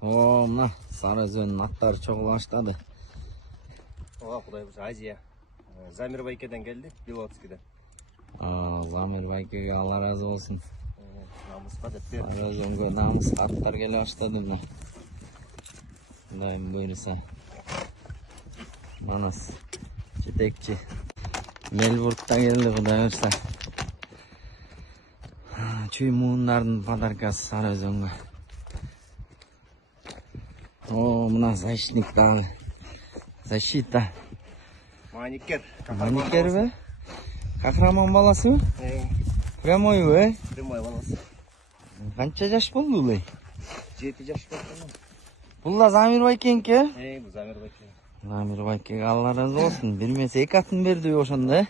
Мына Сары Өзөнүн аттары чогула баштады. Кудай буйруса Азия. Замир Байкеден келди, Белоцкиден. Замир Байкеге Алла разы болсун. Намыска деп берди. Сары Өзөнгө намыска аттар келе баштады мына. Кудайым буйруса. Манас жетекчи Мельбуртта келди, Кудай буйруса. Чүй муындардын подаркасы Сары Өзөнгө. Мына защитник дагы. Защита. Маникер. Маникер Кахраман баласы? Прямой Прямой баласы. Канча жаш болду улай? 7 жаш болду. Бул да Замир Байкеники? Бул Замир Байкен. Замир Байкеге Алла разы болсун. Бир эмес 2 атын берди ошондо,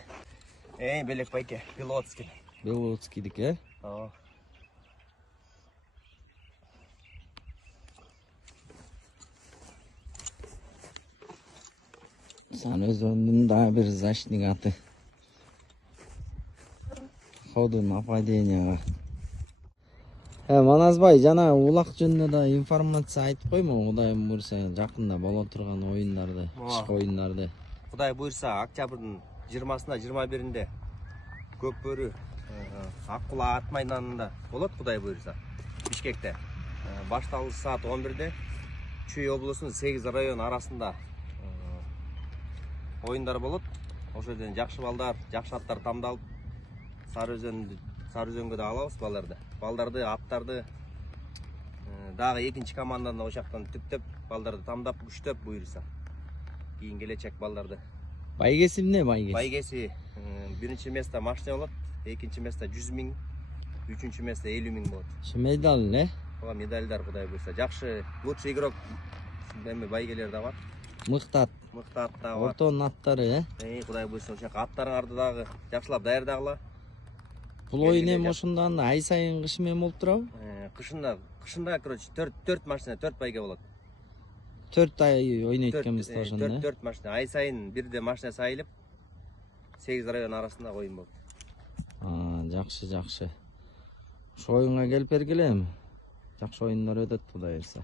Белек Байке, Белоцкий. Белоцкийдики, Сары Өзөндүн дагы бир защитник аты. Ходу нападенияга. Маназбай, жана улак жөнүндө да информация айтып коймо, Кудайым буйруса, жакында боло турган оюндарды, кышкы оюндарды. Кудай буйруса, октябрдын 20-сына 21-inde көк бөрү Аккула ат майданында болот, Кудай буйруса. Бишкекте. Башталышы саат 11-де Чүй облусунун 8 район арасында оюндар болот. Ошол жерден жакшы балдар, жакшы аттар тамдалып, Сары Өзөнгө да алабыз балдарды. Балдарды, аттарды дагы экинчи командадан ошактан түптөп, балдарды тамдап, күчтөп буйруса. Кийин келечек балдарды. Байгеси эмне байгеси? Байгеси биринчи место машина болот, экинчи место 100 000, үчүнчү место 50 000 болот. Медаль, Ага, медальдар, Кудай буйруса. Жакшы, лучший игрок байгелер да бар. Мыкты ат да бар. Ортонун аттары, Кудай буйруса, ошол аттарыңарды дагы жакшылап даярдагыла. Бул оюн эми ошондон ай сайын кышы менен болуп турабы? Кышында, короче, 4 машина, 4 байге болот. 4 ай ойнойт экенбиз да ошондо. 4 машина. Ай сайын бирде машина сайылып, 8 район арасында оюн болот. Жакшы. Ошо оюнга келип бергиле эми. Жакшы оюндар өтөт, Кудай буйруса.